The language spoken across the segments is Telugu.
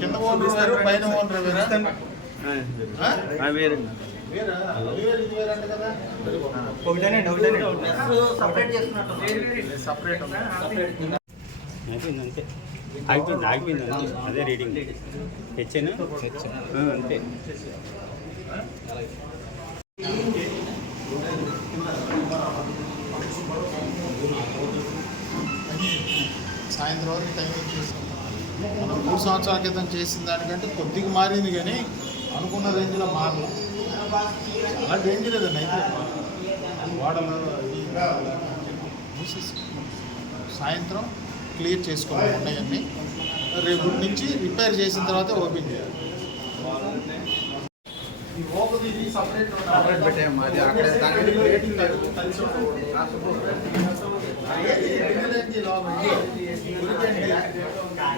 కింద పైన ఆగిపోయింది ఆగిపోయింది అంతే. అదే రీడింగ్. హెచ్ఎన్ అంతే. సాయంత్రం వరకు టైం మనం మూడు సంవత్సరాల క్రితం చేసిన దానికంటే కొద్దిగా మారింది కానీ అనుకున్న రేంజ్లో మారలేదు. చాలా డేంజర్ అదండి అయితే వాడలో ఇది. మూసేసి సాయంత్రం క్లియర్ చేసుకోవాలి ఉన్నాయన్నీ. రేపు నుంచి రిపేర్ చేసిన తర్వాత ఓపెన్ చేయాలి. సపరేట్ అది అక్కడ దానికి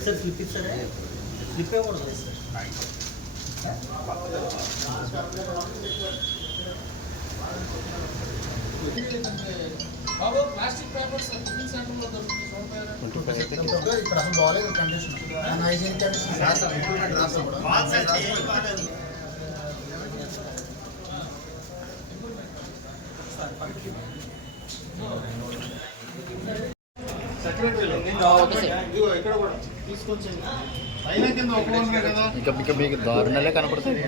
సార్ స్లిప్ ఇచ్చారా స్లిప్ ఇవ్వకూడదు సార్ ఇక్కడ అసలు బాగాలేదు కండిషన్ హైజీన్ కండిషన్ రాస్తాం ఇంప్రూవ్మెంట్ ఇంకా ఇంకా మీకు దారుణాలే కనపడుతుంది